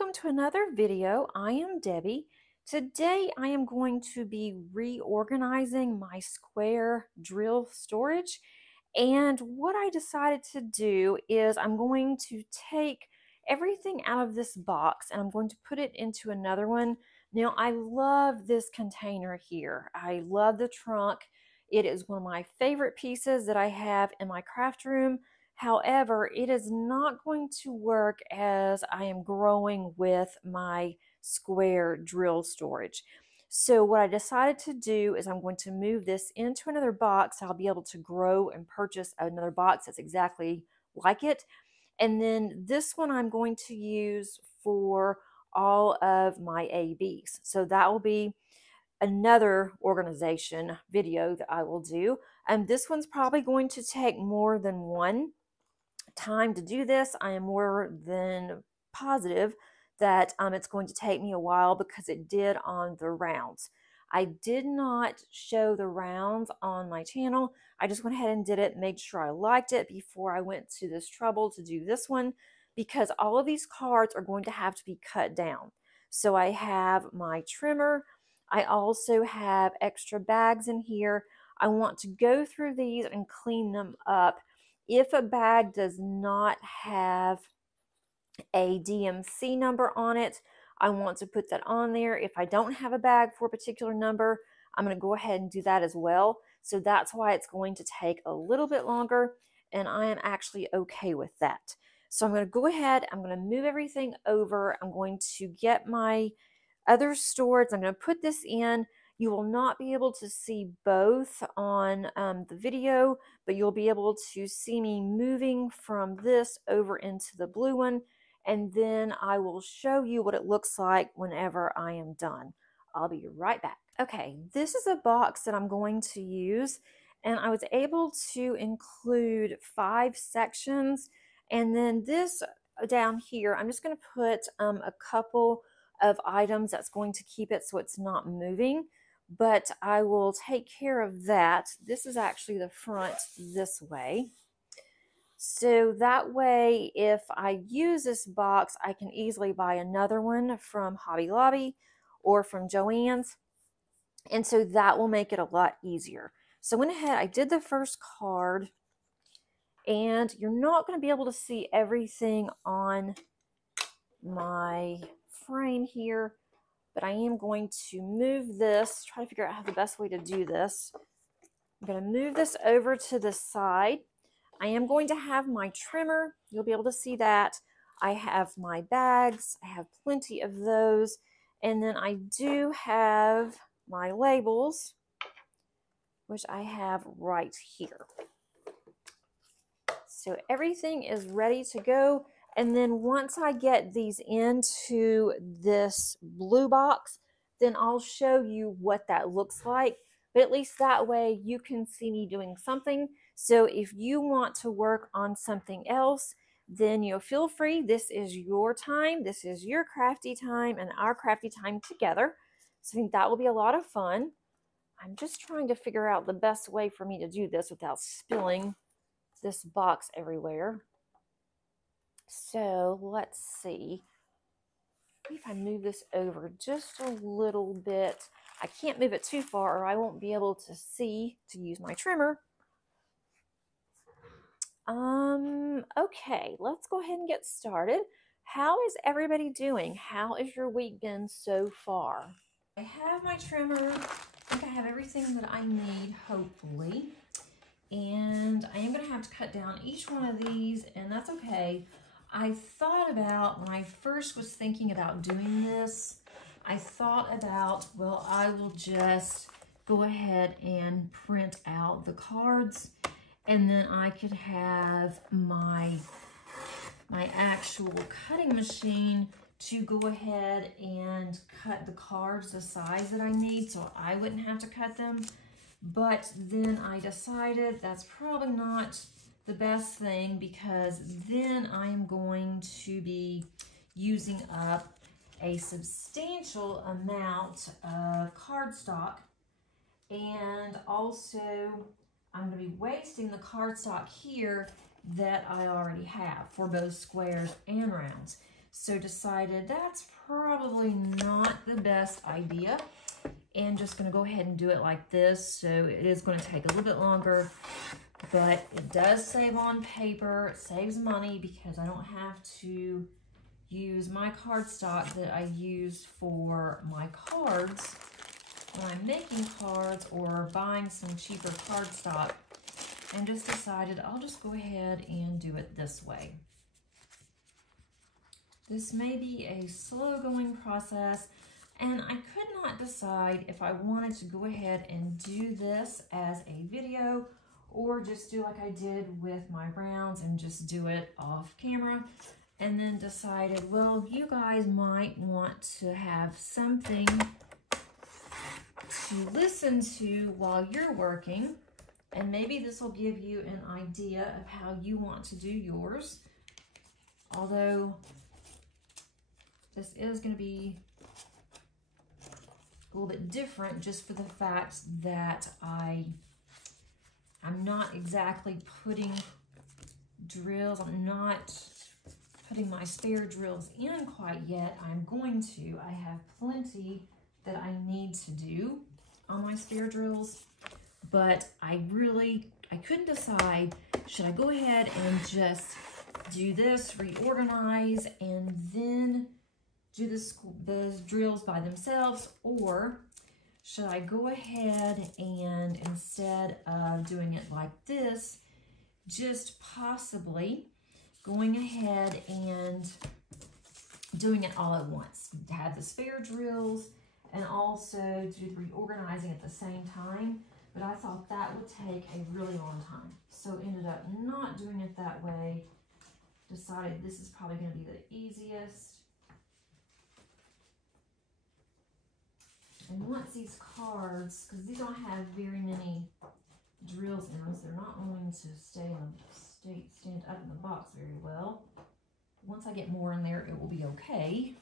welcome to another video. I am Debbie. Today I am going to be reorganizing my square drill storage, and what I decided to do is I'm going to take everything out of this box and I'm going to put it into another one. Now I love this container here. I love the trunk. It is one of my favorite pieces that I have in my craft room. However, it is not going to work as I am growing with my square drill storage. So what I decided to do is I'm going to move this into another box. I'll be able to grow and purchase another box that's exactly like it. And then this one I'm going to use for all of my ABs. So that will be another organization video that I will do. And this one's probably going to take more than one time to do this. I am more than positive that it's going to take me a while because it did on the rounds. I did not show the rounds on my channel. I just went ahead and did it, made sure I liked it before I went to this trouble to do this one, because all of these cards are going to have to be cut down. So I have my trimmer. I also have extra bags in here. I want to go through these and clean them up. If a bag does not have a DMC number on it, I want to put that on there. If I don't have a bag for a particular number, I'm going to go ahead and do that as well. So that's why it's going to take a little bit longer, and I am actually okay with that. So I'm going to go ahead, I'm going to move everything over. I'm going to get my other storage. I'm going to put this in. You will not be able to see both on the video, but you'll be able to see me moving from this over into the blue one, and then I will show you what it looks like whenever I am done. I'll be right back. Okay, this is a box that I'm going to use, and I was able to include 5 sections, and then this down here, I'm just going to put a couple of items that's going to keep it so it's not moving, but I will take care of that. This is actually the front this way. So that way, if I use this box, I can easily buy another one from Hobby Lobby or from Joann's. And so that will make it a lot easier. So I went ahead, I did the first card, and you're not going to be able to see everything on my frame here, but I am going to move this, try to figure out how the best way to do this. I'm going to move this over to the side. I am going to have my trimmer. You'll be able to see that. I have my bags. I have plenty of those. And then I do have my labels, which I have right here. So everything is ready to go. And then once I get these into this blue box, then I'll show you what that looks like. But at least that way you can see me doing something. So if you want to work on something else, then feel free. This is your time. This is your crafty time and our crafty time together. So I think that will be a lot of fun. I'm just trying to figure out the best way for me to do this without spilling this box everywhere. So let's see. If I move this over just a little bit, I can't move it too far or I won't be able to see to use my trimmer. Okay, let's go ahead and get started. How is everybody doing? How has your week been so far? I have my trimmer. I think I have everything that I need, hopefully. And I am going to have to cut down each one of these, and that's okay. I thought about, when I first was thinking about doing this, I thought about, well, I will just go ahead and print out the cards, and then I could have my actual cutting machine to go ahead and cut the cards the size that I need so I wouldn't have to cut them. But then I decided that's probably not the best thing, because then I am going to be using up a substantial amount of cardstock, and also I'm going to be wasting the cardstock here that I already have for both squares and rounds. So decided that's probably not the best idea. And just gonna go ahead and do it like this. So it is gonna take a little bit longer, but it does save on paper. It saves money because I don't have to use my cardstock that I use for my cards when I'm making cards or buying some cheaper cardstock, and just decided I'll just go ahead and do it this way. This may be a slow going process, and I could not decide if I wanted to go ahead and do this as a video or just do like I did with my rounds and just do it off camera. And then decided, well, you guys might want to have something to listen to while you're working, and maybe this will give you an idea of how you want to do yours. Although this is going to be a little bit different just for the fact that I'm not exactly putting drills, I'm not putting my spare drills in quite yet. I'm going to. I have plenty that I need to do on my spare drills, but I couldn't decide, should I go ahead and just do this, reorganize, and then do the drills by themselves, or should I go ahead and instead of doing it like this, just possibly going ahead and doing it all at once. Have the spare drills and also do the reorganizing at the same time. But I thought that would take a really long time. So ended up not doing it that way. Decided this is probably going to be the easiest. And once these cards, because these don't have very many drills in them, so they're not going to stand up in the box very well. Once I get more in there, it will be okay.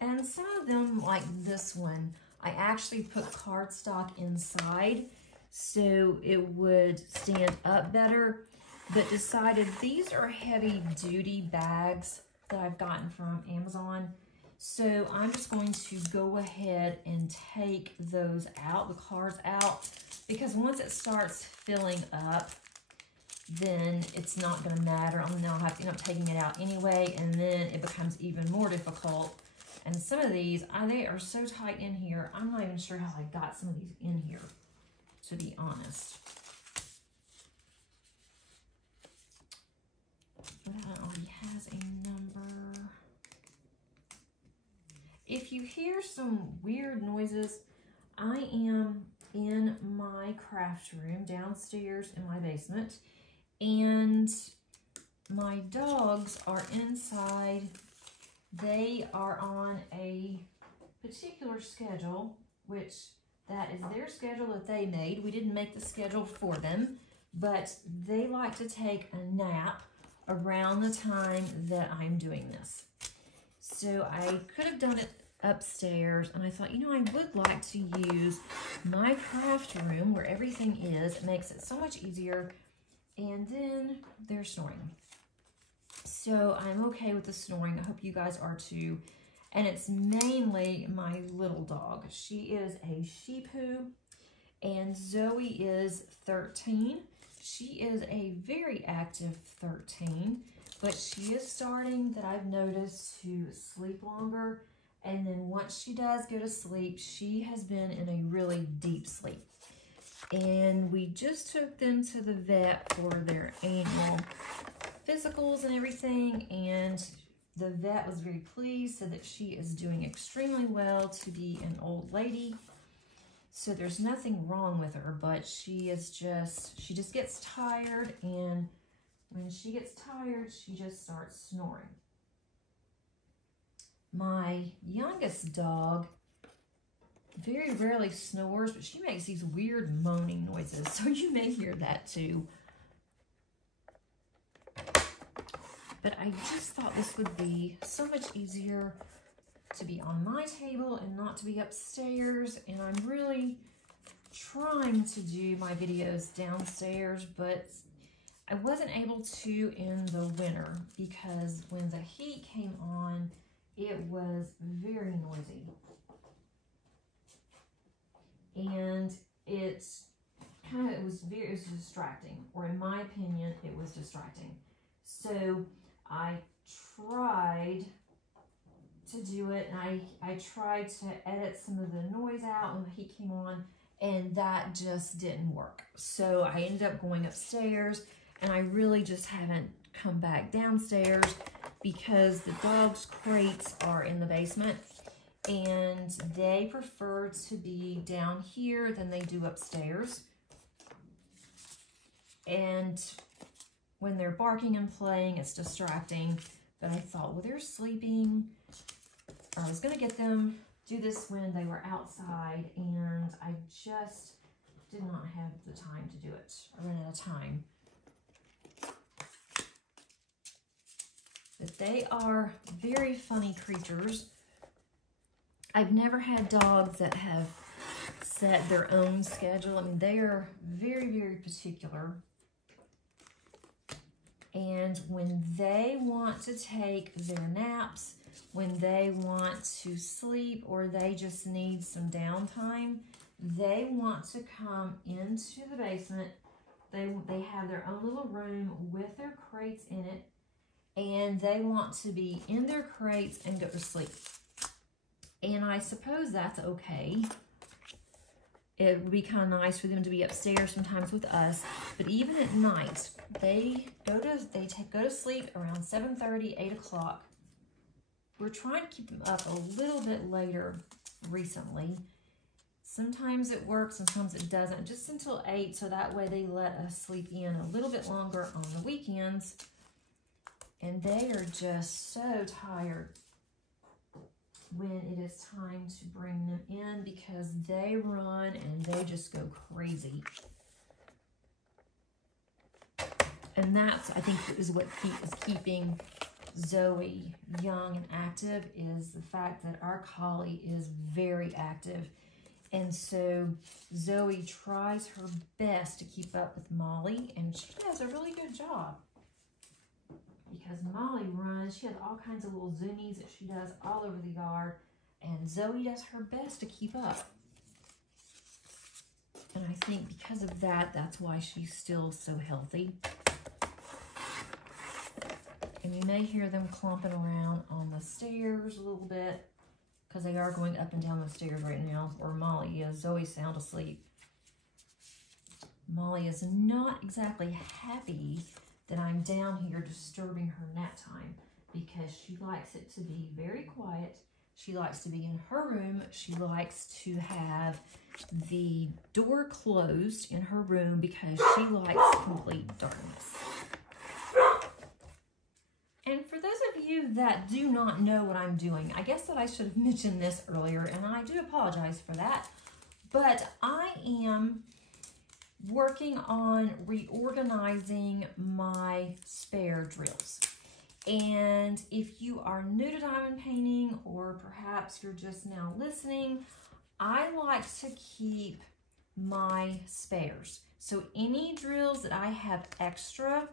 And some of them, like this one, I actually put cardstock inside so it would stand up better, but decided these are heavy duty bags that I've gotten from Amazon. So I'm just going to go ahead and take those out, the cards out, because once it starts filling up, then it's not going to matter. I'll have to end up taking it out anyway, and then it becomes even more difficult. And some of these, they are so tight in here, I'm not even sure how I got some of these in here, to be honest. That already has a number. If you hear some weird noises, I am in my craft room downstairs in my basement, and my dogs are inside. They are on a particular schedule, which that is their schedule that they made. We didn't make the schedule for them, but they like to take a nap around the time that I'm doing this. So I could have done it upstairs, and I thought, you know, I would like to use my craft room where everything is. It makes it so much easier. And then they're snoring. So I'm okay with the snoring. I hope you guys are too. And it's mainly my little dog. She is a Shih Tzu, and Zoe is 13. She is a very active 13, but she is starting, that I've noticed, to sleep longer. And then once she does go to sleep, she has been in a really deep sleep. And we just took them to the vet for their annual physicals and everything, and the vet was very pleased, said that she is doing extremely well to be an old lady. So there's nothing wrong with her, but she just gets tired, and when she gets tired, she just starts snoring. My youngest dog very rarely snores, but she makes these weird moaning noises, so you may hear that too. But I just thought this would be so much easier to be on my table and not to be upstairs. And I'm really trying to do my videos downstairs, but I wasn't able to in the winter because when the heat came on, it was very noisy. And it was distracting, or in my opinion, it was distracting. So I tried to do it, and I tried to edit some of the noise out when the heat came on, and that just didn't work. So I ended up going upstairs, and I really just haven't come back downstairs because the dogs' crates are in the basement, and they prefer to be down here than they do upstairs. And when they're barking and playing, it's distracting. But I thought, well, they're sleeping. I was gonna get them, do this when they were outside, and I just did not have the time to do it. I ran out of time. But they are very funny creatures. I've never had dogs that have set their own schedule. I mean, they are very, very particular. And when they want to take their naps, when they want to sleep, or they just need some downtime, they want to come into the basement. They have their own little room with their crates in it, and they want to be in their crates and go to sleep. And I suppose that's okay. It would be kind of nice for them to be upstairs sometimes with us, but even at night, they go to sleep around 7:30, 8 o'clock. We're trying to keep them up a little bit later recently. Sometimes it works, sometimes it doesn't, just until 8, so that way they let us sleep in a little bit longer on the weekends. And they are just so tired when it is time to bring them in because they run and they just go crazy. And that's, I think, is what is keeping Zoe young and active, is the fact that our collie is very active. And so Zoe tries her best to keep up with Molly, and she does a really good job. Because Molly runs, she has all kinds of little zoomies that she does all over the yard, and Zoe does her best to keep up. And I think because of that, that's why she's still so healthy. And you may hear them clomping around on the stairs a little bit, because they are going up and down the stairs right now, where Molly is. Zoe's sound asleep. Molly is not exactly happy that I'm down here disturbing her nap time, because she likes it to be very quiet. She likes to be in her room. She likes to have the door closed in her room because she likes complete darkness. And for those of you that do not know what I'm doing, I guess that I should have mentioned this earlier, and I do apologize for that, but I am working on reorganizing my spare drills. And if you are new to diamond painting, or perhaps you're just now listening, I like to keep my spares. So any drills that I have extra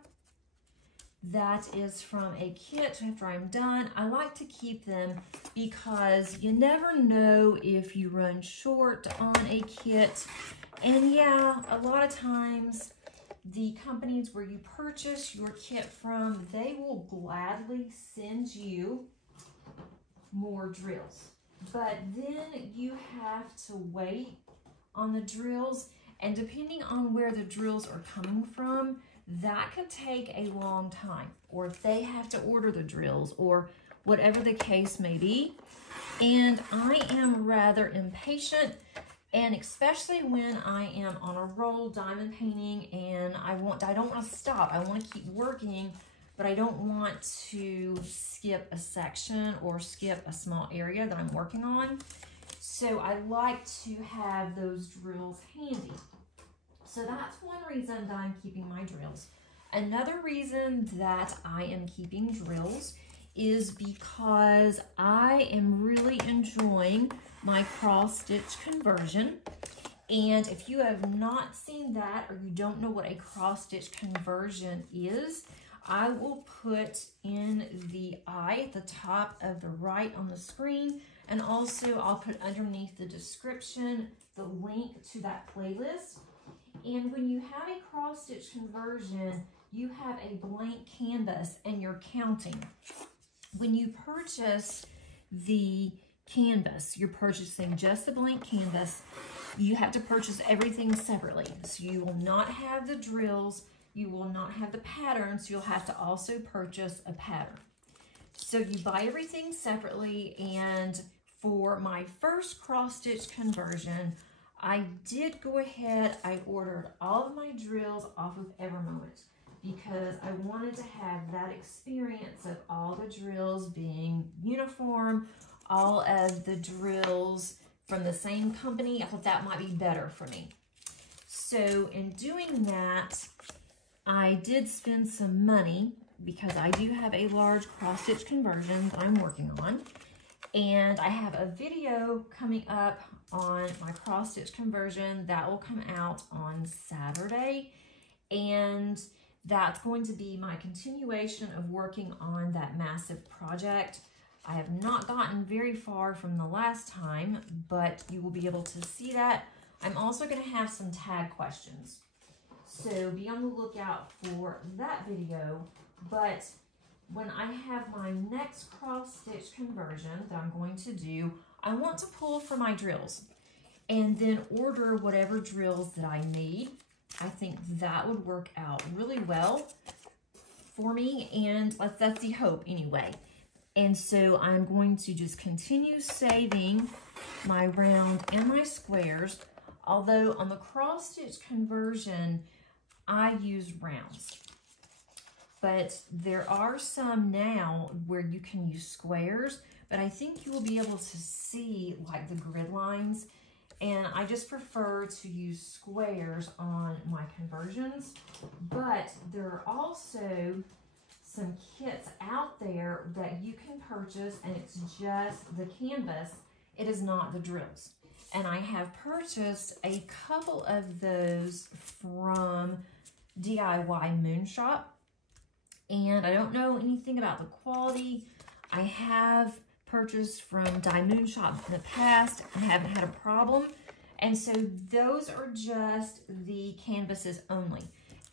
that is from a kit after I'm done, I like to keep them, because you never know if you run short on a kit. And yeah, a lot of times the companies where you purchase your kit from, they will gladly send you more drills. But then you have to wait on the drills, and depending on where the drills are coming from, that could take a long time, or if they have to order the drills, or whatever the case may be. And I am rather impatient, and especially when I am on a roll diamond painting, and I don't want to stop. I want to keep working, but I don't want to skip a section or skip a small area that I'm working on. So I like to have those drills handy. So that's one reason that I'm keeping my drills. Another reason that I am keeping drills is because I am really enjoying my cross stitch conversion. And if you have not seen that, or you don't know what a cross stitch conversion is, I will put in the eye at the top of the right on the screen, and also I'll put underneath the description the link to that playlist. And when you have a cross stitch conversion, you have a blank canvas and you're counting. When you purchase the canvas, you're purchasing just the blank canvas. You have to purchase everything separately. So you will not have the drills, you will not have the patterns, you'll have to also purchase a pattern. So you buy everything separately, and for my first cross stitch conversion, I did go ahead, I ordered all of my drills off of Evermoment because I wanted to have that experience of all the drills being uniform, all of the drills from the same company. I thought that might be better for me. So in doing that, I did spend some money because I do have a large cross stitch conversion that I'm working on. And I have a video coming up on my cross stitch conversion that will come out on Saturday. And that's going to be my continuation of working on that massive project. I have not gotten very far from the last time, but you will be able to see that. I'm also going to have some tag questions, so be on the lookout for that video. But when I have my next cross stitch conversion that I'm going to do, I want to pull for my drills and then order whatever drills that I need. I think that would work out really well for me, and that's the hope anyway. And so I'm going to just continue saving my round and my squares, although on the cross stitch conversion, I use rounds. But there are some now where you can use squares, but I think you will be able to see like the grid lines, and I just prefer to use squares on my conversions. But there are also some kits out there that you can purchase, and it's just the canvas. It is not the drills. And I have purchased a couple of those from DIY Moon Shop. And I don't know anything about the quality. I have purchased from Moon Shop in the past. I haven't had a problem. And so those are just the canvases only.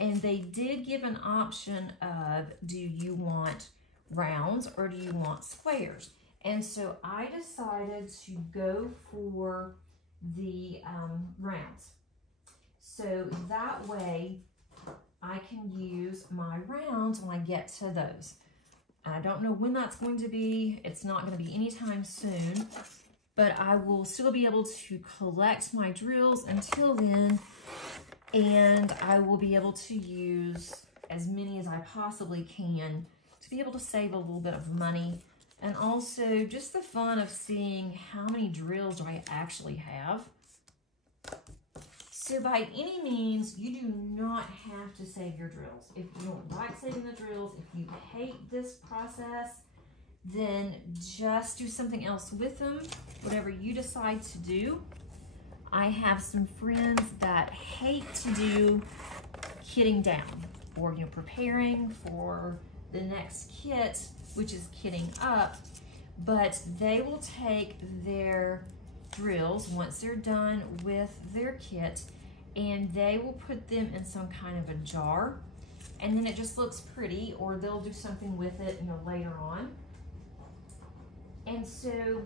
And they did give an option of, do you want rounds or do you want squares? And so I decided to go for the rounds. So that way I can use my rounds when I get to those. I don't know when that's going to be. It's not going to be anytime soon, but I will still be able to collect my drills until then, and I will be able to use as many as I possibly can to be able to save a little bit of money, and also just the fun of seeing how many drills do I actually have. So by any means, you do not have to save your drills. If you don't like saving the drills, if you hate this process, then just do something else with them, whatever you decide to do. I have some friends that hate to do kitting down, or preparing for the next kit, which is kitting up, but they will take their drills once they're done with their kit, and they will put them in some kind of a jar, and then it just looks pretty, or they'll do something with it later on. And so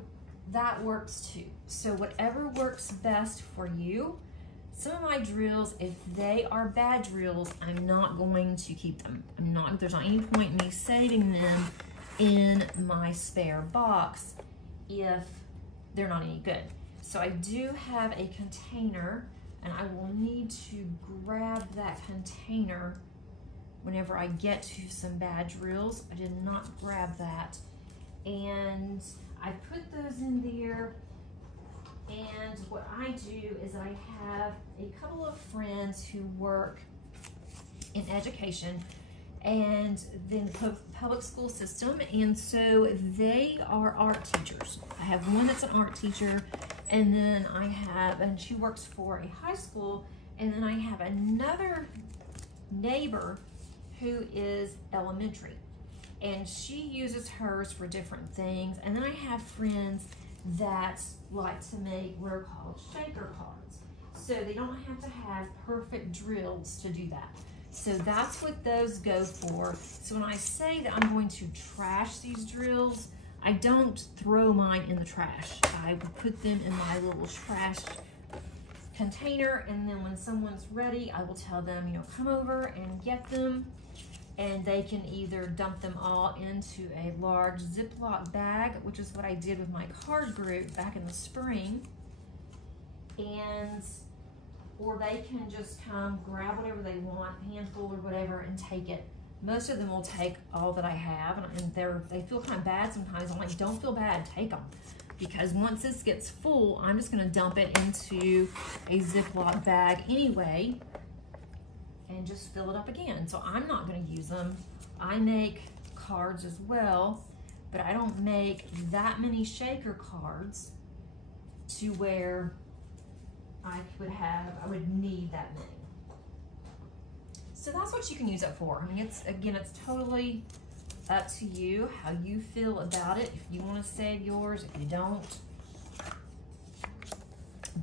that works too. So whatever works best for you. Some of my drills, if they are bad drills, I'm not going to keep them. There's not any point in me saving them in my spare box if they're not any good. So I do have a container, and I will need to grab that container whenever I get to some bad drills. I did not grab that. And I put those in there. And what I do is I have a couple of friends who work in education and then public school system, and so they are art teachers. I have one that's an art teacher, And then I have, and she works for a high school, and then I have another neighbor who is elementary, and she uses hers for different things. And then I have friends that like to make what are called shaker cards. So they don't have to have perfect drills to do that. So that's what those go for. So when I say that I'm going to trash these drills, I don't throw mine in the trash. I would put them in my little trash container, and then when someone's ready, I will tell them, you know, come over and get them, and they can either dump them all into a large Ziploc bag, which is what I did with my card group back in the spring, or they can just come grab whatever they want, handful or whatever, and take it. Most of them will take all that I have, and they feel kind of bad sometimes. I'm like, don't feel bad, take them. Because once this gets full, I'm just gonna dump it into a Ziploc bag anyway and just fill it up again. So I'm not gonna use them. I make cards as well, but I don't make that many shaker cards to where I would need that many. So that's what you can use it for. I mean, it's totally up to you how you feel about it. If you want to save yours, if you don't,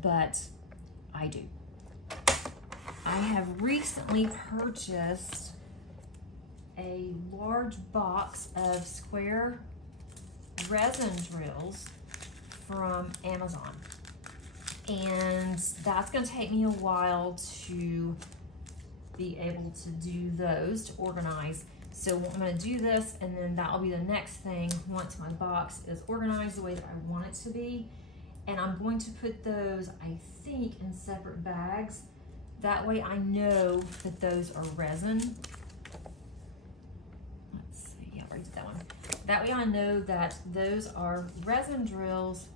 but I do. I have recently purchased a large box of square resin drills from Amazon, and that's going to take me a while to be able to do those, to organize. So I'm going to do this, and then that'll be the next thing once my box is organized the way that I want it to be. And I'm going to put those, I think, in separate bags. That way I know that those are resin. Let's see, yeah, I already did that one. That way I know that those are resin drills,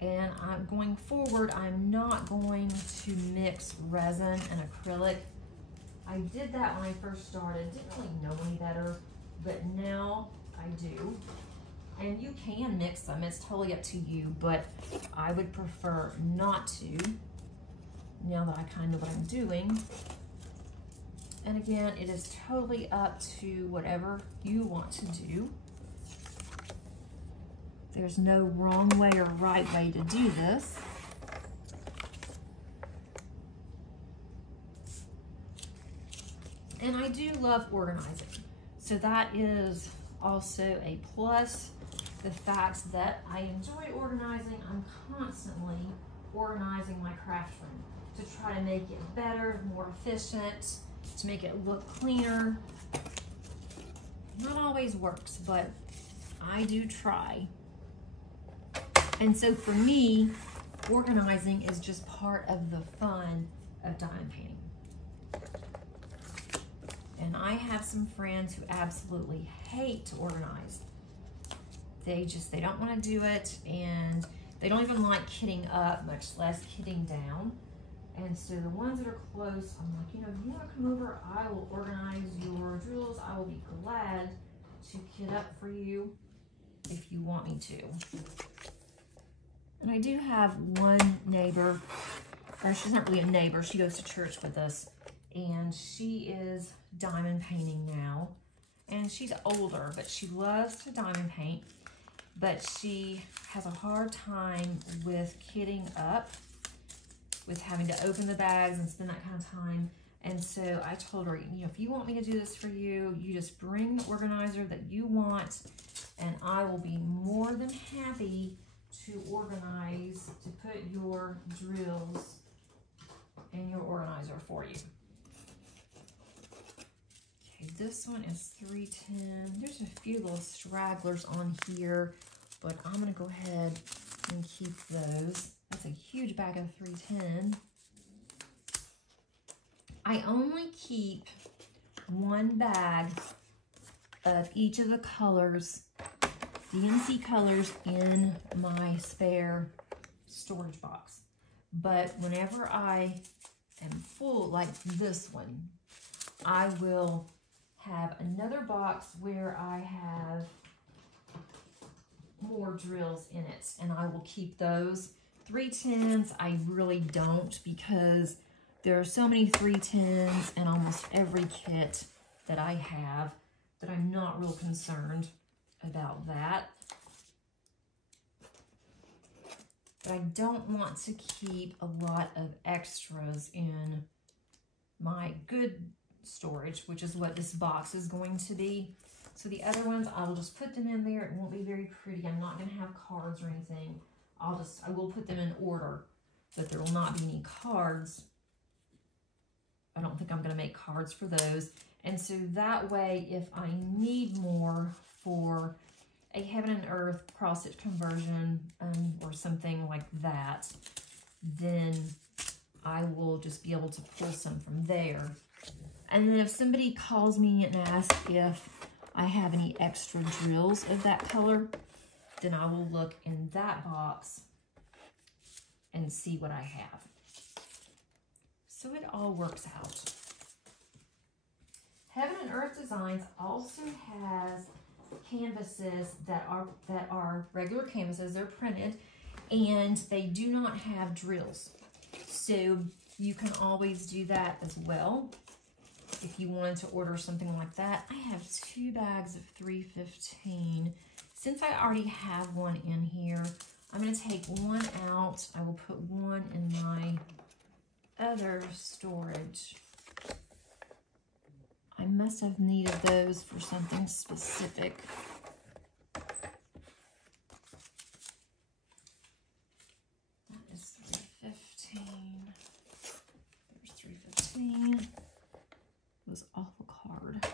and I'm going forward, I'm not going to mix resin and acrylic. I did that when I first started, didn't really know any better, but now I do. And you can mix them, it's totally up to you, but I would prefer not to, now that I kind of know what I'm doing. And again, it is totally up to whatever you want to do. There's no wrong way or right way to do this. And I do love organizing. So that is also a plus. The fact that I enjoy organizing, I'm constantly organizing my craft room to try to make it better, more efficient, to make it look cleaner. Not always works, but I do try. And so for me, organizing is just part of the fun of diamond painting. And I have some friends who absolutely hate to organize. They don't want to do it, and they don't even like kitting up, much less kitting down. And so the ones that are close, I'm like, you know, if you want to come over, I will organize your drills. I will be glad to kit up for you if you want me to. And I do have one neighbor, or she's not really a neighbor, she goes to church with us, and she is diamond painting now. And she's older, but she loves to diamond paint, but she has a hard time with kitting up, with having to open the bags and spend that kind of time. And so I told her, you know, if you want me to do this for you, you just bring the organizer that you want, and I will be more than happy to organize, to put your drills in your organizer for you. Okay, this one is 310. There's a few little stragglers on here, but I'm gonna go ahead and keep those. That's a huge bag of 310. I only keep one bag of each of the colors, DMC colors, in my spare storage box. But whenever I am full, like this one, I will have another box where I have more drills in it, and I will keep those. 310s, I really don't, because there are so many 310s in almost every kit that I have that I'm not real concerned about that. But I don't want to keep a lot of extras in my good storage, which is what this box is going to be. So the other ones, I will just put them in there. It won't be very pretty. I'm not going to have cards or anything. I will put them in order, but there will not be any cards. I don't think I'm going to make cards for those. And so that way, if I need more for a Heaven and Earth cross-stitch conversion or something like that, then I will just be able to pull some from there. And then if somebody calls me and asks if I have any extra drills of that color, then I will look in that box and see what I have. So it all works out. Heaven and Earth Designs also has canvases that are regular canvases. They're printed, and they do not have drills. So you can always do that as well. If you wanted to order something like that, I have 2 bags of 315. Since I already have one in here, I'm going to take one out. I will put one in my other storage. I must have needed those for something specific. That is 315. There's 315. It was awful card.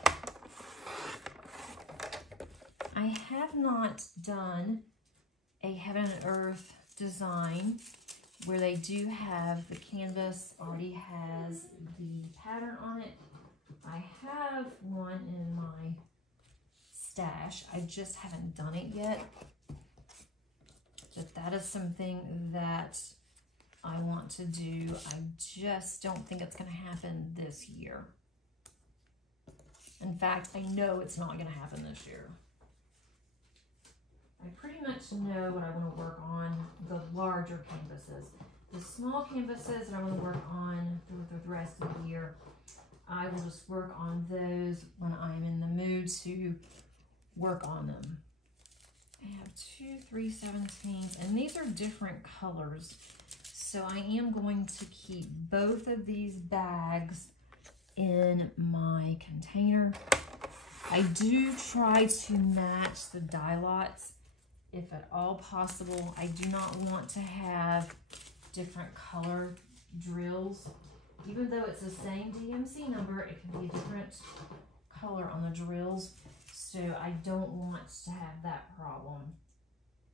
I have not done a Heaven and Earth design where they do have the canvas already has the pattern on it. I have one in my stash. I just haven't done it yet. But that is something that I want to do. I just don't think it's going to happen this year. In fact, I know it's not going to happen this year. I pretty much know what I want to work on, the larger canvases. The small canvases that I want to work on through the rest of the year, I will just work on those when I'm in the mood to work on them. I have 2 317s, and these are different colors. So I am going to keep both of these bags in my container. I do try to match the die lots if at all possible. I do not want to have different color drills. Even though it's the same DMC number, it can be a different color on the drills. So I don't want to have that problem.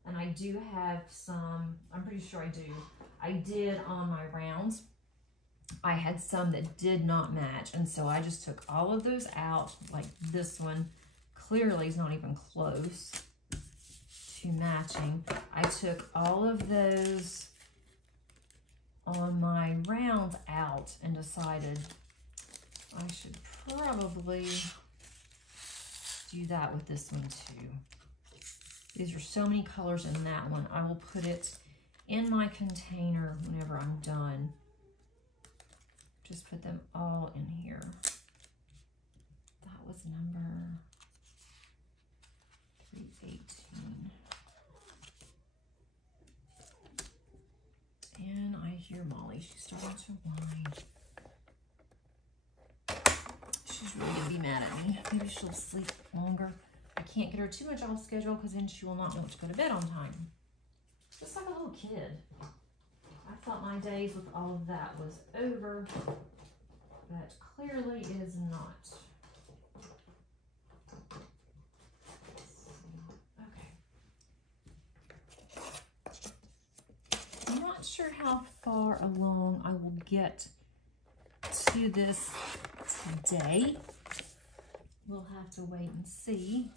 And I do have some, I'm pretty sure I do. I did on my rounds. I had some that did not match. And so I just took all of those out, like this one. Clearly is not even close to matching. I took all of those on my rounds out and decided I should probably do that with this one too. These are so many colors in that one. I will put it in my container whenever I'm done. Just put them all in here. That was number 318. And I hear Molly. She's starting to whine. She's really going to be mad at me. Maybe she'll sleep longer. I can't get her too much off schedule because then she will not want to go to bed on time. Just like a little kid. I thought my days with all of that was over, but clearly it is not. I'm not sure how far along I will get to this today. We'll have to wait and see.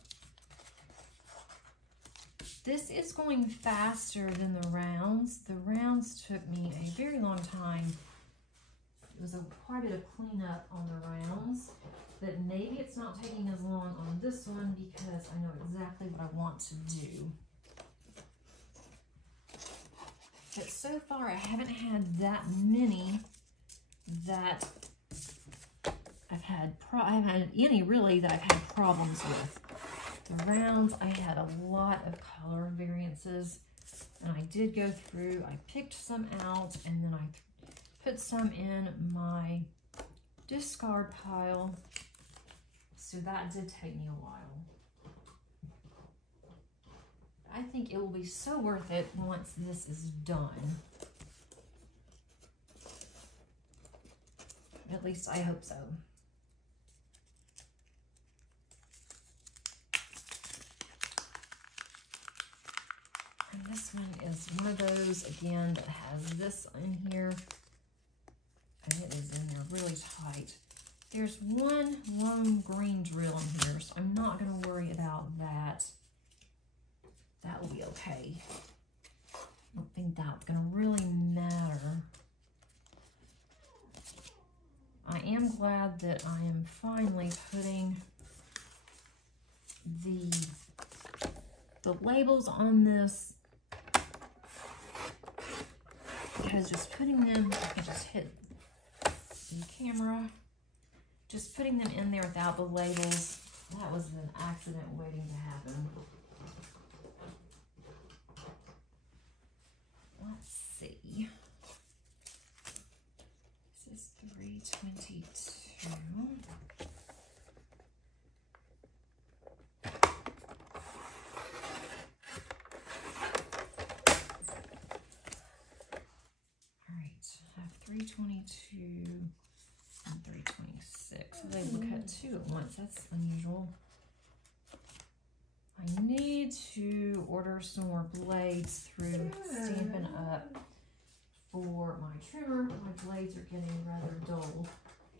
This is going faster than the rounds. The rounds took me a very long time. It was quite a bit of cleanup on the rounds, but maybe it's not taking as long on this one because I know exactly what I want to do. but so far I haven't had that many that I haven't had any really that I've had problems with. The rounds, I had a lot of color variances, and I did go through, I picked some out, and then I put some in my discard pile, so that did take me a while. I think it will be so worth it once this is done. At least I hope so. And this one is one of those, again, that has this in here. And it is in there really tight. There's one lone green drill in here, so I'm not going to worry about that. That will be okay. I don't think that's going to really matter. I am glad that I am finally putting the labels on this, because just putting them, I can just hit the camera, just putting them in there without the labels, that was an accident waiting to happen. Let's see. This is 322. All right, I have 322 and 326. So they will cut two at once. That's unusual. I need to order some more blades through Stampin' Up! For my trimmer. My blades are getting rather dull,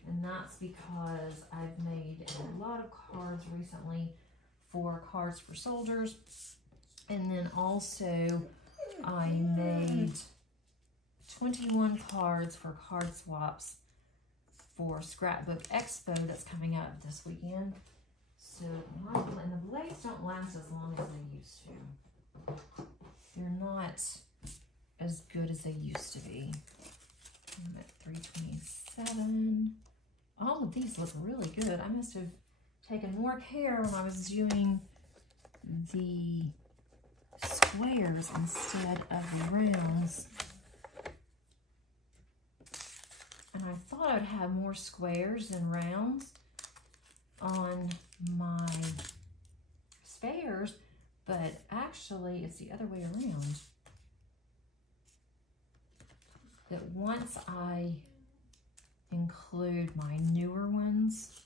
and that's because I've made a lot of cards recently for Cards for Soldiers, and then also I made 21 cards for card swaps for Scrapbook Expo that's coming up this weekend. So, and the blades don't last as long as they used to. They're not as good as they used to be. I'm at 327. All of these look really good. I must have taken more care when I was doing the squares instead of the rounds. And I thought I'd have more squares than rounds on my spares, but actually it's the other way around. That once I include my newer ones,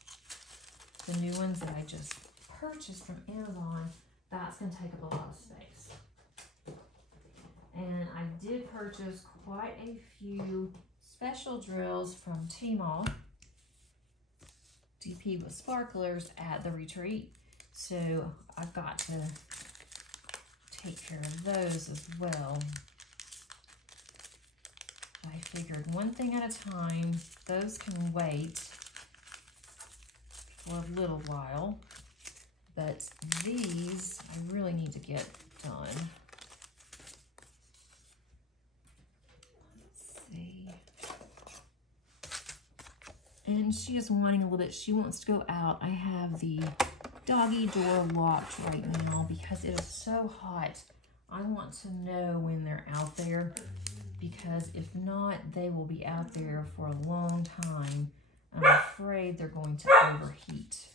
the new ones that I just purchased from Amazon, that's going to take up a lot of space. And I did purchase quite a few special drills from Tmall, DP with sparklers at the retreat, so I've got to take care of those as well. I figured one thing at a time, those can wait for a little while, but these I really need to get done. Let's see. And she is whining a little bit. She wants to go out. I have the doggy door locked right now because it is so hot. I want to know when they're out there, because if not, they will be out there for a long time. I'm afraid they're going to overheat.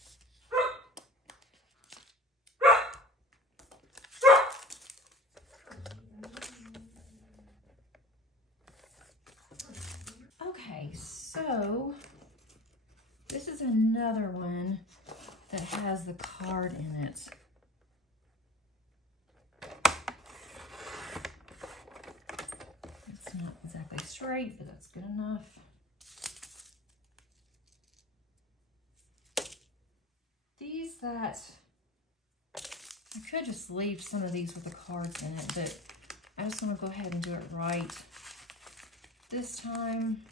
Okay, so this is another one that has the card in it. It's not exactly straight, but that's good enough. These that, I could just leave some of these with the cards in it, but I just want to go ahead and do it right this time.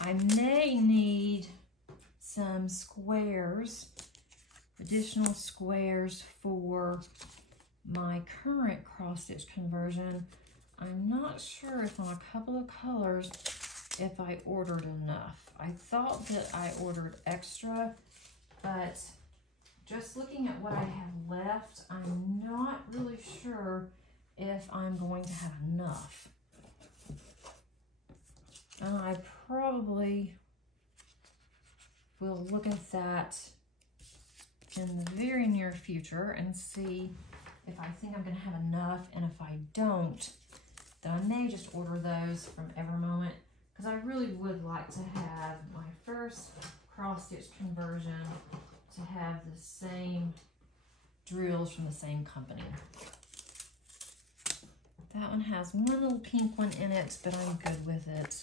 I may need some squares, additional squares for my current cross stitch conversion. I'm not sure if on a couple of colors if I ordered enough. I thought that I ordered extra, but just looking at what I have left, I'm not really sure if I'm going to have enough. And I probably will look at that in the very near future and see if I think I'm going to have enough, and if I don't, then I may just order those from Evermoment, because I really would like to have my first cross-stitch conversion to have the same drills from the same company. That one has one little pink one in it, but I'm good with it.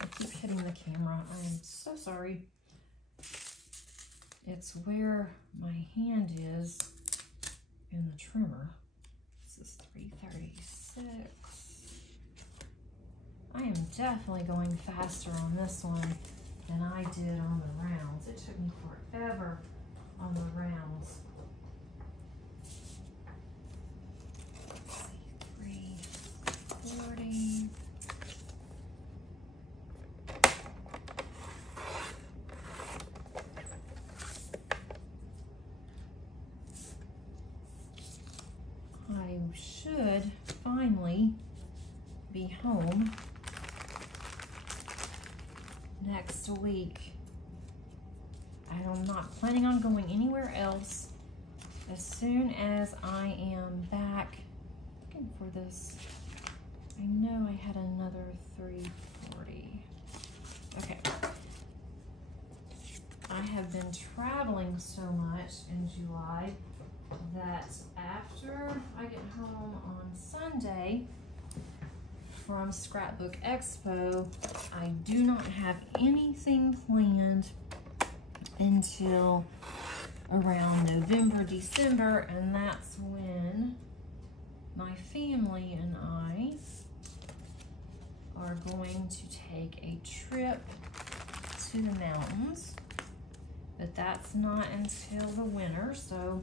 I keep hitting the camera. I'm so sorry. It's where my hand is in the trimmer. This is 336. I am definitely going faster on this one than I did on the rounds. It took me forever on the rounds. Let's see, 340. I should finally be home next week. I'm not planning on going anywhere else. As soon as I am back, looking for this, I know I had another 340. Okay. I have been traveling so much in July that after I get home on Sunday from Scrapbook Expo, I do not have anything planned until around November, December, and that's when my family and I are going to take a trip to the mountains, but that's not until the winter, so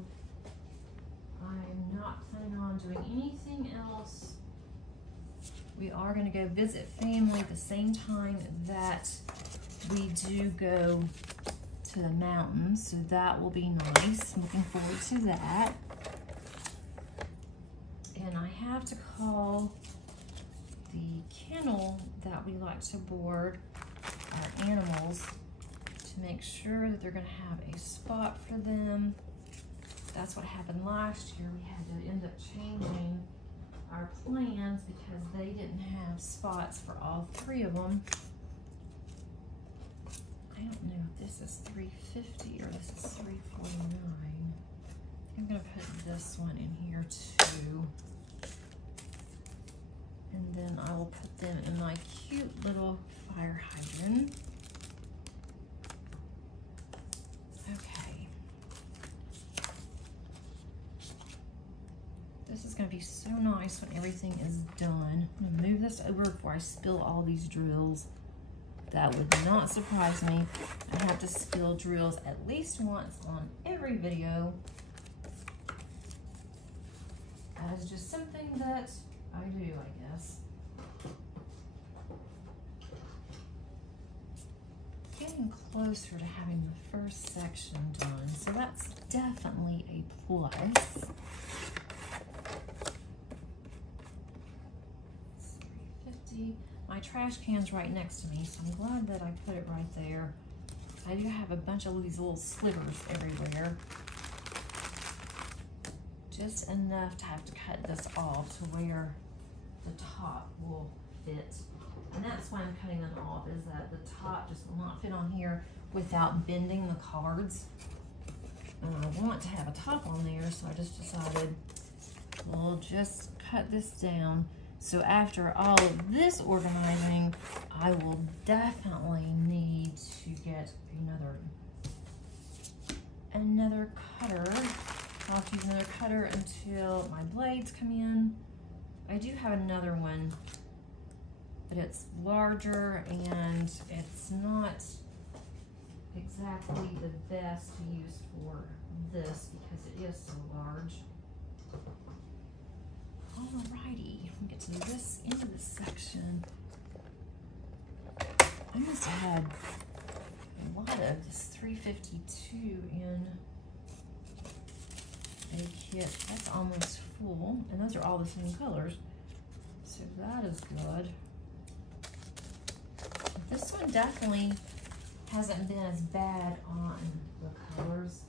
I'm not planning on doing anything else. We are going to go visit family at the same time that we do go to the mountains, so that will be nice. I'm looking forward to that. And I have to call the kennel that we like to board our animals to make sure that they're going to have a spot for them. That's what happened last year. We had to end up changing our plans because they didn't have spots for all three of them. I don't know if this is 350 or this is 349. I'm gonna put this one in here too. And then I will put them in my cute little fire hydrant. Okay. This is going to be so nice when everything is done. I'm going to move this over before I spill all these drills. That would not surprise me. I have to spill drills at least once on every video. That is just something that I do, I guess. Getting closer to having the first section done, so that's definitely a plus. 350. My trash can's right next to me, so I'm glad that I put it right there. I do have a bunch of these little slivers everywhere. Just enough to have to cut this off to where the top will fit. And that's why I'm cutting them off, is that the top just will not fit on here without bending the cards. And I want to have a top on there, so I just decided we'll just cut this down. So after all of this organizing, I will definitely need to get another cutter. I'll have to use another cutter until my blades come in. I do have another one, but it's larger and it's not exactly the best to use for this because it is so large. Alrighty, we'll get to this end of this section. I must have had a lot of this 352 in a kit. That's almost full, and those are all the same colors, so that is good. This one definitely hasn't been as bad on the colors.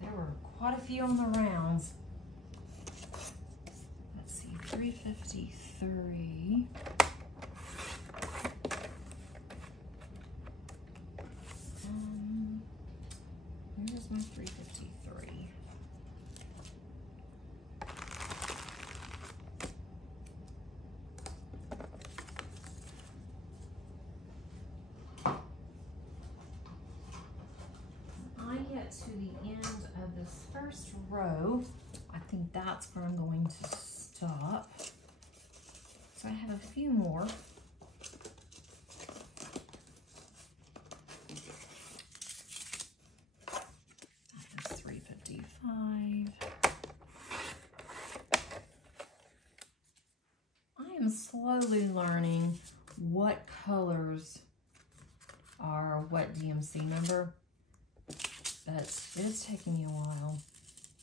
There were quite a few on the rounds. Let's see, 353. Where's my 353? I get to the end of this first row. I think that's where I'm going to stop. So I have a few more. That's 355. I am slowly learning what colors are what DMC number, but it's taking me a while.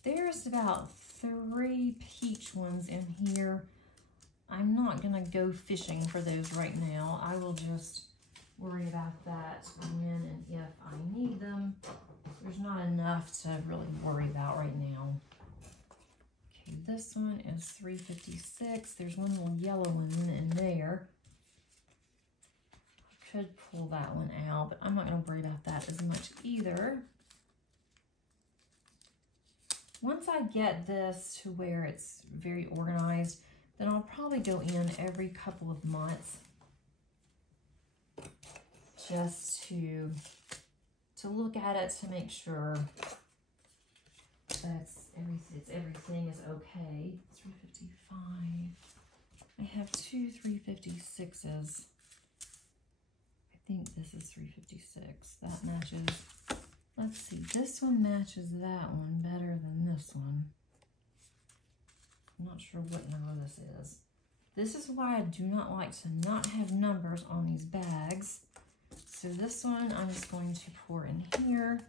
There's about 3 peach ones in here. I'm not gonna go fishing for those right now. I will just worry about that when and if I need them. There's not enough to really worry about right now. Okay, this one is 356. There's one little yellow one in there. I could pull that one out, but I'm not gonna worry about that as much either. Once I get this to where it's very organized, then I'll probably go in every couple of months just to look at it to make sure that everything is okay. 355. I have 2 356s. I think this is 356. That matches. Let's see, this one matches that one better than this one. I'm not sure what number this is. This is why I do not like to not have numbers on these bags. So this one I'm just going to pour in here.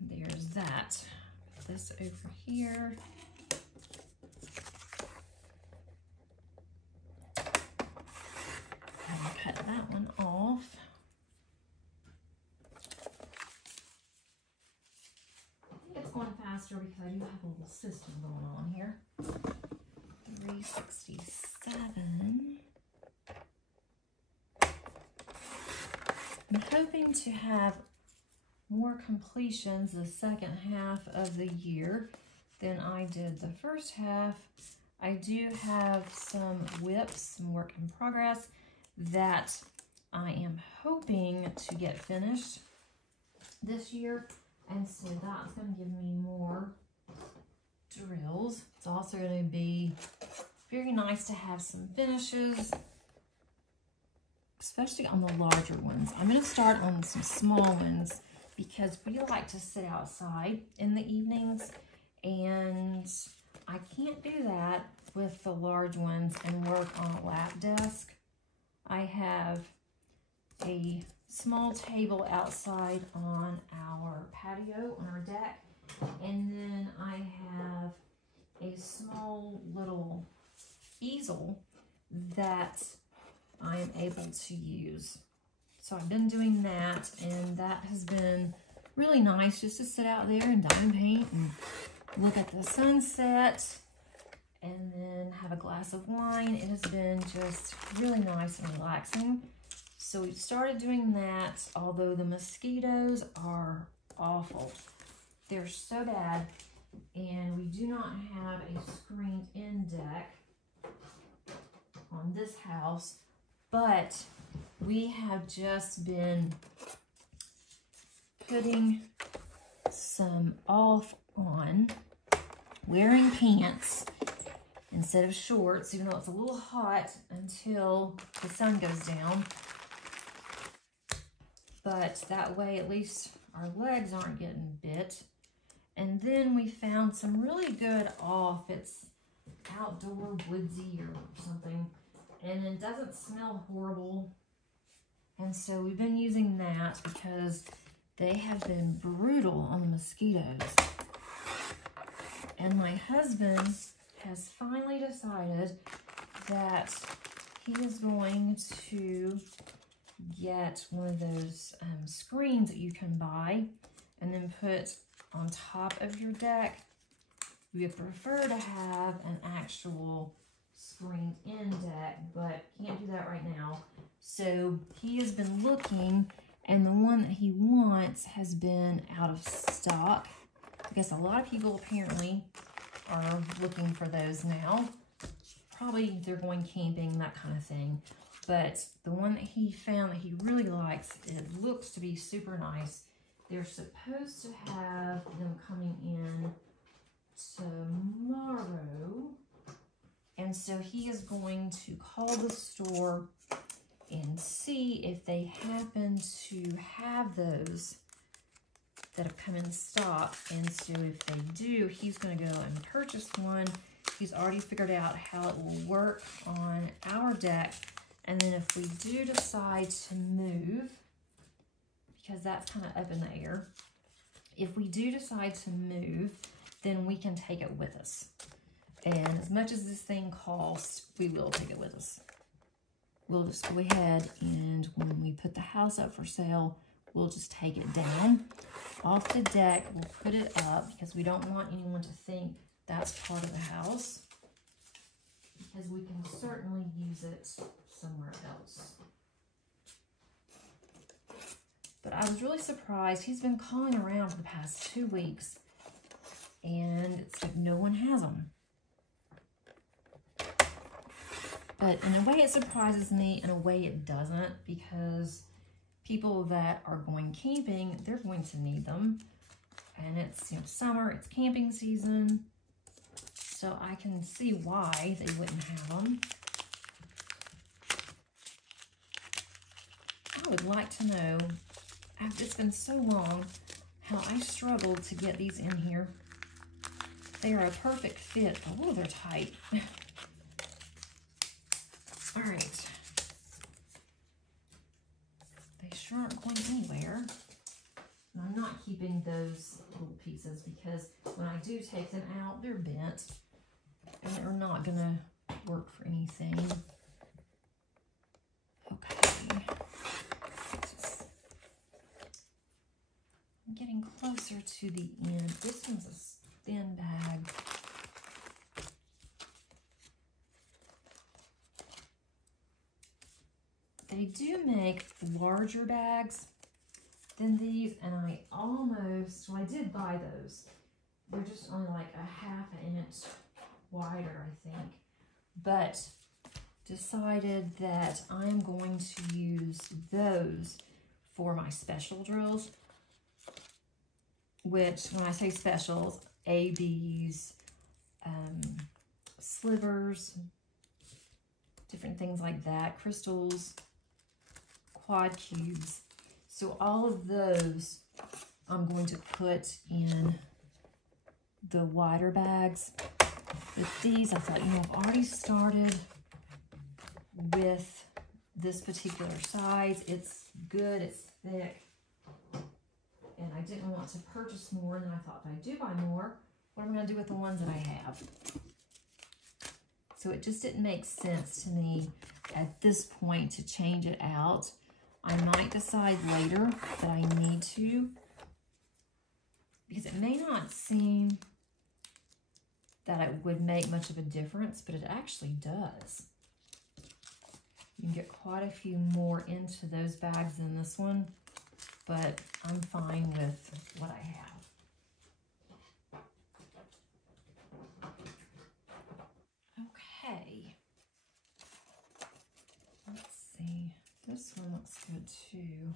There's that. Put this over here. And cut that one off. It's going faster because I do have a little system going on here. 367. I'm hoping to have more completions the second half of the year than I did the first half. I do have some whips, some work in progress that I am hoping to get finished this year. And so that's going to give me more drills. It's also going to be very nice to have some finishes, especially on the larger ones. I'm going to start on some small ones because we like to sit outside in the evenings, and I can't do that with the large ones and work on a lap desk. I have a small table outside on our patio, on our deck, and then I have a small little easel that I am able to use. So I've been doing that, and that has been really nice just to sit out there and diamond paint and look at the sunset and then have a glass of wine. It has been just really nice and relaxing. So we've started doing that, although the mosquitoes are awful. They're so bad, and we do not have a screened-in deck on this house, but we have just been putting some off on, wearing pants, instead of shorts, even though it's a little hot until the sun goes down. But that way, at least our legs aren't getting bit. And then we found some really good off. It's outdoor woodsy or something. And it doesn't smell horrible. And so we've been using that because they have been brutal on the mosquitoes. And my husband has finally decided that he is going to get one of those screens that you can buy and then put on top of your deck. We would prefer to have an actual screened-in deck, but can't do that right now. So he has been looking, and the one that he wants has been out of stock. I guess a lot of people apparently are looking for those now. Probably they're going camping, that kind of thing. But the one that he found that he really likes, it looks to be super nice. They're supposed to have them coming in tomorrow. And so he is going to call the store and see if they happen to have those that have come in stock. And so if they do, he's going to go and purchase one. He's already figured out how it will work on our deck. And then if we do decide to move, because that's kind of up in the air, if we do decide to move, then we can take it with us. And as much as this thing costs, we will take it with us. We'll just go ahead and when we put the house up for sale, we'll just take it down off the deck. We'll put it up because we don't want anyone to think that's part of the house, because we can certainly use it somewhere else. But I was really surprised. He's been calling around for the past 2 weeks, and it's like no one has them. But in a way it surprises me, in a way it doesn't, because people that are going camping, they're going to need them. And it's, you know, summer, it's camping season, so I can see why they wouldn't have them. I would like to know, after it's been so long, how I struggled to get these in here. They are a perfect fit. Oh, they're tight. All right. They sure aren't going anywhere. And I'm not keeping those little pieces because when I do take them out, they're bent and they're not gonna work for anything. Okay. I'm getting closer to the end. This one's a thin bag. They do make larger bags than these, and I did buy those. They're just only like a ½ inch wider, I think. But decided that I'm going to use those for my special drills, which, when I say specials, ABs, slivers, different things like that, crystals, quad cubes. So all of those I'm going to put in the wider bags. With these, I thought, you know, I've already started with this particular size. It's good, it's thick, and I didn't want to purchase more. And then I thought, if I do buy more, what am I going to do with the ones that I have? So it just didn't make sense to me at this point to change it out. I might decide later that I need to, because it may not seem that it would make much of a difference, but it actually does. You can get quite a few more into those bags than this one, but I'm fine with what I have. Okay. Let's see. This one looks good too.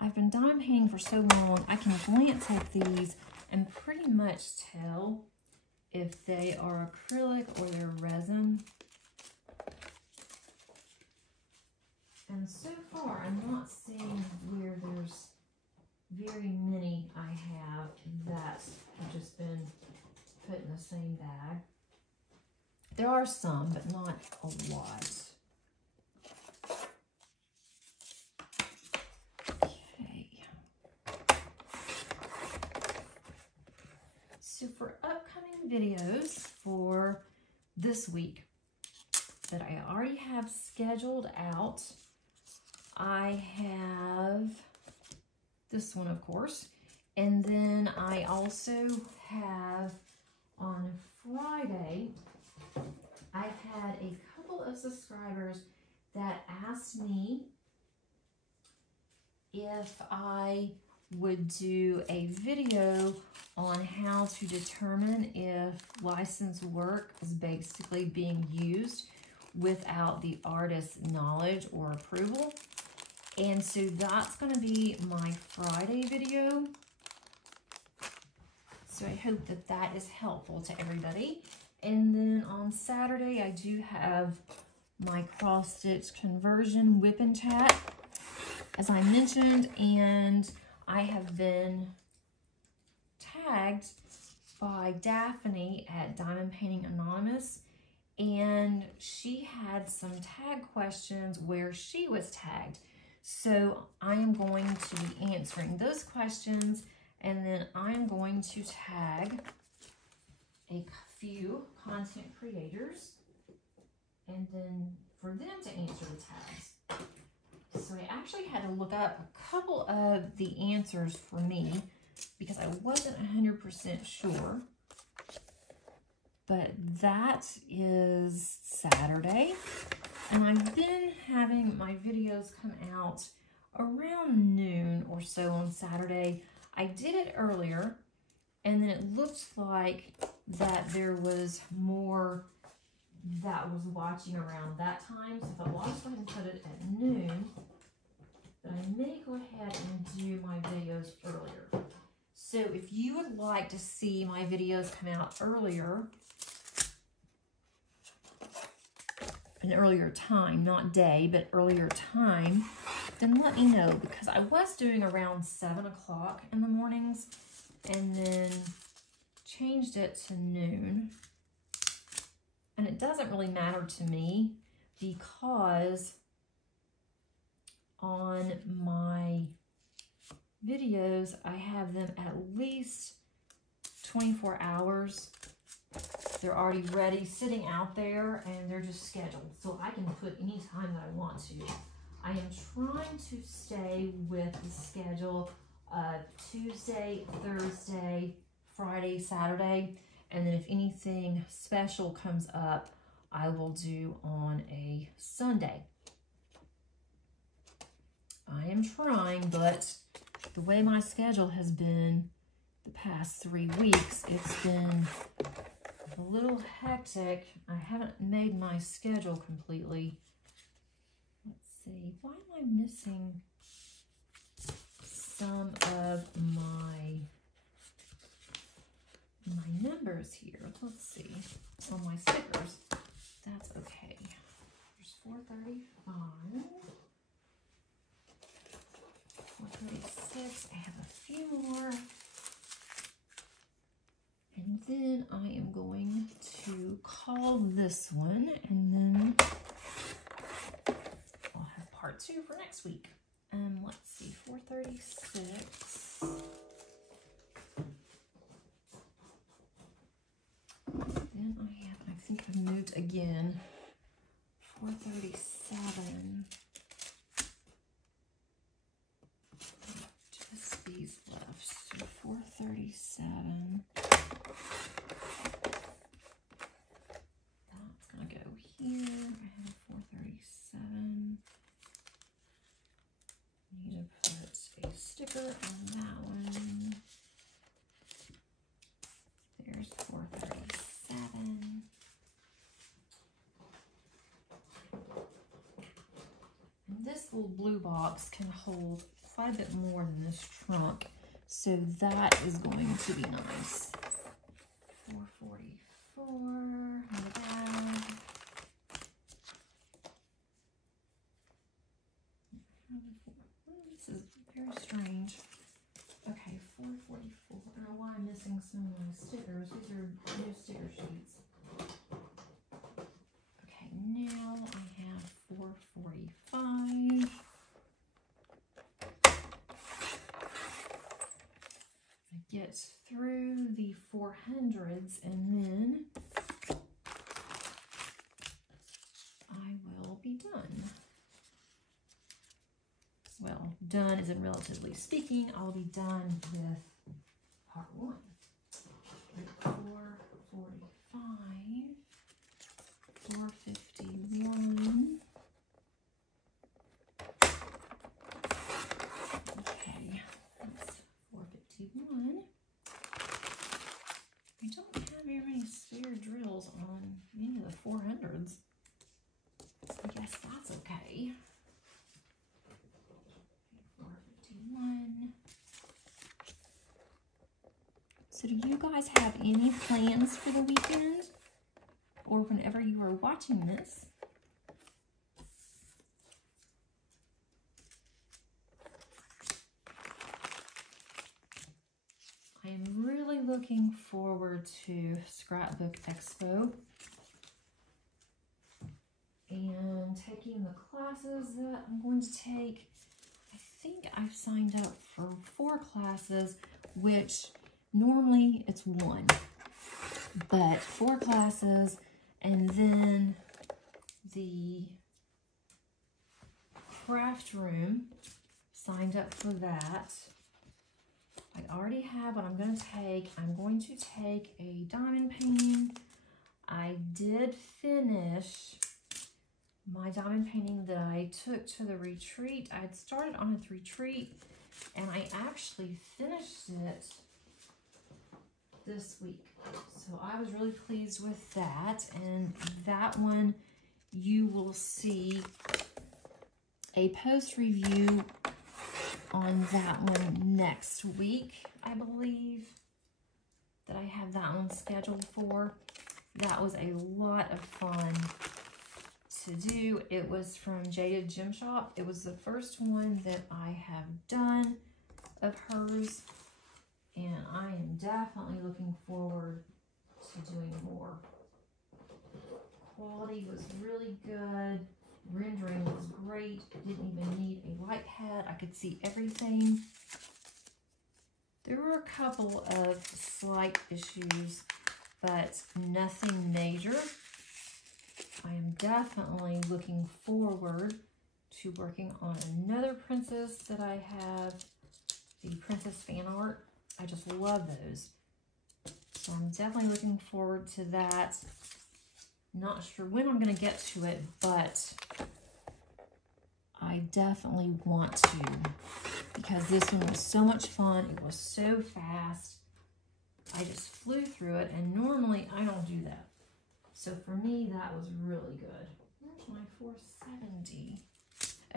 I've been dime painting for so long, I can glance at these and pretty much tell if they are acrylic or they're resin. And so far, I'm not seeing where there's very many I have that have just been put in the same bag. There are some, but not a lot. Okay. So for upcoming videos for this week that I already have scheduled out, I have this one, of course, and then I also have on Friday, I've had a couple of subscribers that asked me if I would do a video on how to determine if licensed work is basically being used without the artist's knowledge or approval. And so that's going to be my Friday video. So I hope that that is helpful to everybody. And then on Saturday, I do have my cross stitch conversion whip and chat, as I mentioned, and I have been tagged by Daphne at Diamond Painting Anonymous, and she had some tag questions where she was tagged. So I am going to be answering those questions, and then I'm going to tag a few content creators, and then for them to answer the tags. So I actually had to look up a couple of the answers for me because I wasn't 100% sure. But that is Saturday. And I've been having my videos come out around noon or so on Saturday. I did it earlier, and then it looked like that there was more that was watching around that time. So I thought, well, I'll just go ahead and put it at noon. But I may go ahead and do my videos earlier. So if you would like to see my videos come out earlier, an earlier time, not day, but earlier time, then let me know, because I was doing around 7 o'clock in the mornings and then changed it to noon. And it doesn't really matter to me because on my videos, I have them at least 24 hours. They're already ready, sitting out there, and they're just scheduled. So I can put any time that I want to. I am trying to stay with the schedule of Tuesday, Thursday, Friday, Saturday, and then if anything special comes up, I will do on a Sunday. I am trying, but the way my schedule has been the past 3 weeks, it's been a little hectic. I haven't made my schedule completely. Let's see, why am I missing some of my numbers here? Let's see, on my stickers. That's okay. There's 435. 436. I have a few more. And then I am going to call this one, and then I'll have part 2 for next week. Let's see, 436. Then I think I've moved again. 437. Just these left. So 437. That's gonna go here. I have 437. Need to put a sticker on that one. There's 437. And this little blue box can hold quite a bit more than this trunk, so that is going to be nice. 445. in the bag. This is very strange. Okay, 444. I don't know why I'm missing some of my stickers. These are new sticker sheets. Okay, now I have 445. I get through the 400s and then I will be done. Well, done isn't relatively speaking. I'll be done with part 1. 445, 451. Okay, that's 451. I don't have very many spare drills on any of the 400s. I guess that's okay. 451. So do you guys have any plans for the weekend? Or whenever you are watching this? I am really looking forward to Scrapbook Expo and taking the classes that I'm going to take. I think I've signed up for 4 classes, which normally it's 1, but 4 classes, and then the craft room, signed up for that. I already have what I'm going to take. I'm going to take a diamond painting. I did finish my diamond painting that I took to the retreat. I had started on a retreat and I actually finished it this week. So I was really pleased with that. And that one, you will see a post review on that one next week. I believe that I have that one scheduled for. That was a lot of fun to do. It was from Jaded Gem Shop. It was the first one that I have done of hers, and I am definitely looking forward to doing more. Quality was really good. Rendering was great. Didn't even need a light pad. I could see everything. There were a couple of slight issues, but nothing major. I am definitely looking forward to working on another princess that I have, the princess fan art. I just love those. So I'm definitely looking forward to that. Not sure when I'm going to get to it, but I definitely want to, because this one was so much fun. It was so fast. I just flew through it, and normally I don't do that. So for me, that was really good. Where's my 470?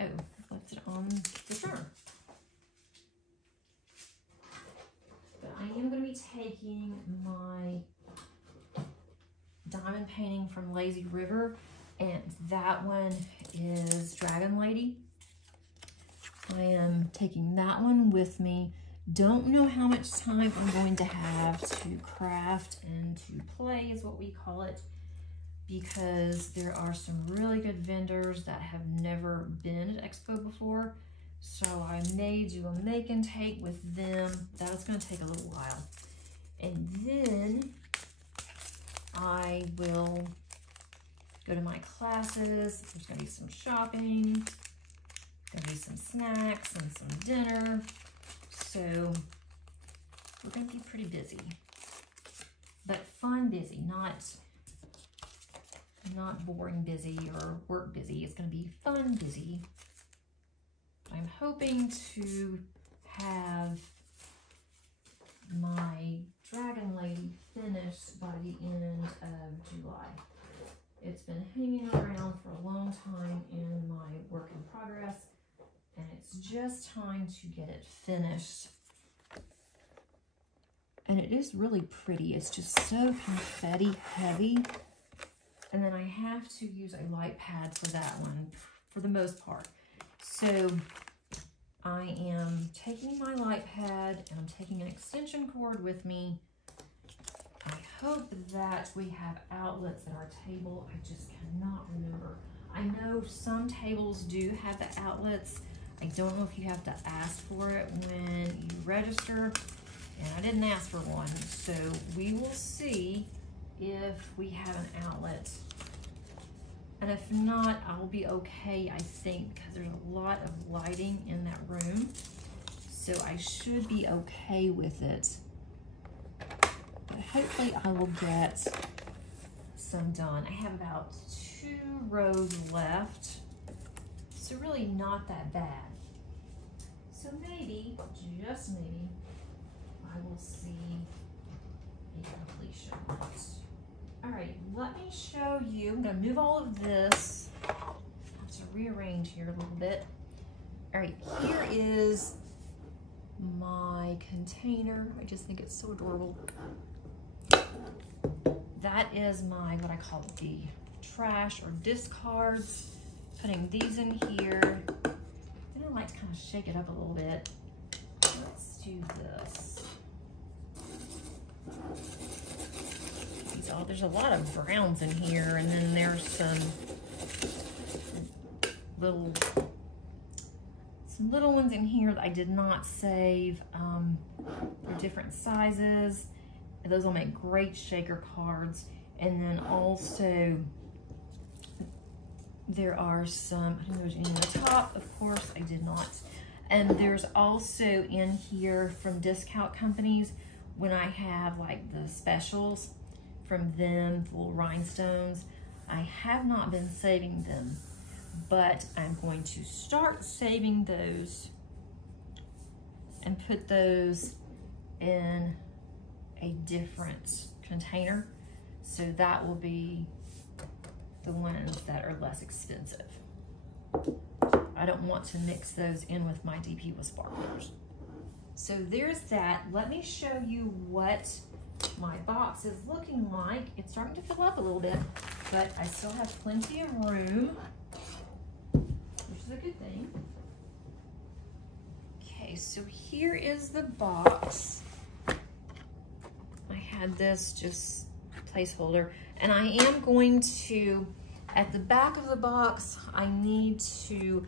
Oh, I left it on the drawer. But I am going to be taking my diamond painting from Lazy River, and that one is Dragon Lady. I am taking that one with me. Don't know how much time I'm going to have to craft and to play, is what we call it, because there are some really good vendors that have never been at Expo before. So I may do a make and take with them. That's going to take a little while. And then I will go to my classes. There's going to be some shopping, going to be some snacks and some dinner. So we're going to be pretty busy, but fun busy, not boring busy or work busy. It's going to be fun busy. I'm hoping to have my Dragon Lady finished by the end of July. It's been hanging around for a long time in my work in progress, and it's just time to get it finished. And it is really pretty. It's just so confetti heavy. And then I have to use a light pad for that one, for the most part. So I am taking my light pad and I'm taking an extension cord with me. I hope that we have outlets at our table. I just cannot remember. I know some tables do have the outlets. I don't know if you have to ask for it when you register, and I didn't ask for one. So we will see if we have an outlet. And if not, I'll be okay, I think, because there's a lot of lighting in that room. So I should be okay with it. But hopefully I will get some done. I have about 2 rows left. So really not that bad. So maybe, just maybe, I will see a completion. All right, let me show you. I'm gonna move all of this. I have to rearrange here a little bit. All right, here is my container. I just think it's so adorable. That is my, what I call the trash or discards. Putting these in here. Then I like to kind of shake it up a little bit. Let's do this. There's a lot of browns in here, and then there's some little ones in here that I did not save. They're different sizes. Those will make great shaker cards. And then also there are some, I think there's any in the top, of course I did not. And there's also in here from discount companies, when I have like the specials from them, the little rhinestones, I have not been saving them, but I'm going to start saving those and put those in a different container. So that will be the ones that are less expensive. I don't want to mix those in with my DP with sparklers. So there's that. Let me show you what my box is looking like. It's starting to fill up a little bit, but I still have plenty of room, which is a good thing. Okay, so here is the box. I had this just placeholder, and I am going to, at the back of the box, I need to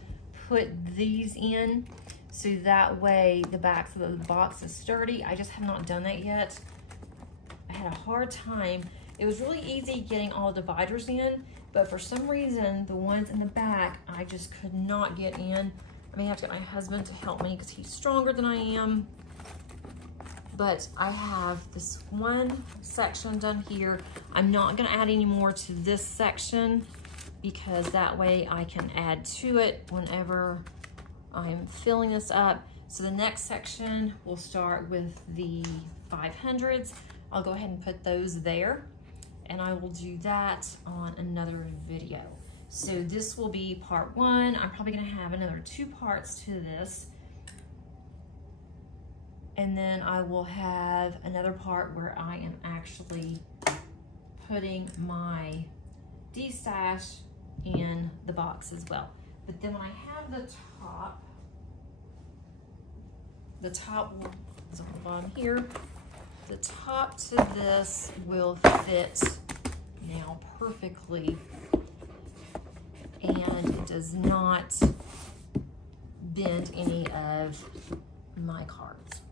put these in so that way the back of the box is sturdy. I just have not done that yet. I had a hard time. It was really easy getting all the dividers in, but for some reason, the ones in the back, I just could not get in. I may have to get my husband to help me because he's stronger than I am. But I have this one section done here. I'm not gonna add any more to this section because that way I can add to it whenever I'm filling this up. So the next section, we'll start with the 500s. I'll go ahead and put those there, and I will do that on another video. So this will be part 1. I'm probably gonna have another 2 parts to this. And then I will have another part where I am actually putting my D-stash in the box as well. But then when I have the top is on the bottom here, the top to this will fit now perfectly, and it does not bend any of my cards.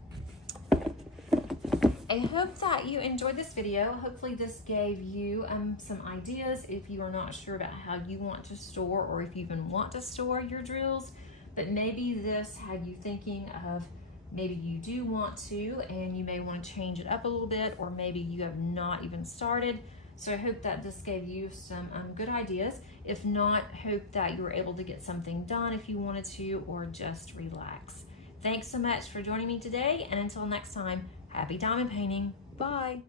I hope that you enjoyed this video. Hopefully this gave you some ideas if you are not sure about how you want to store, or if you even want to store your drills. But maybe this had you thinking of maybe you do want to, and you may want to change it up a little bit, or maybe you have not even started. So I hope that this gave you some good ideas. If not, hope that you were able to get something done if you wanted to, or just relax. Thanks so much for joining me today, and until next time, happy diamond painting. Bye.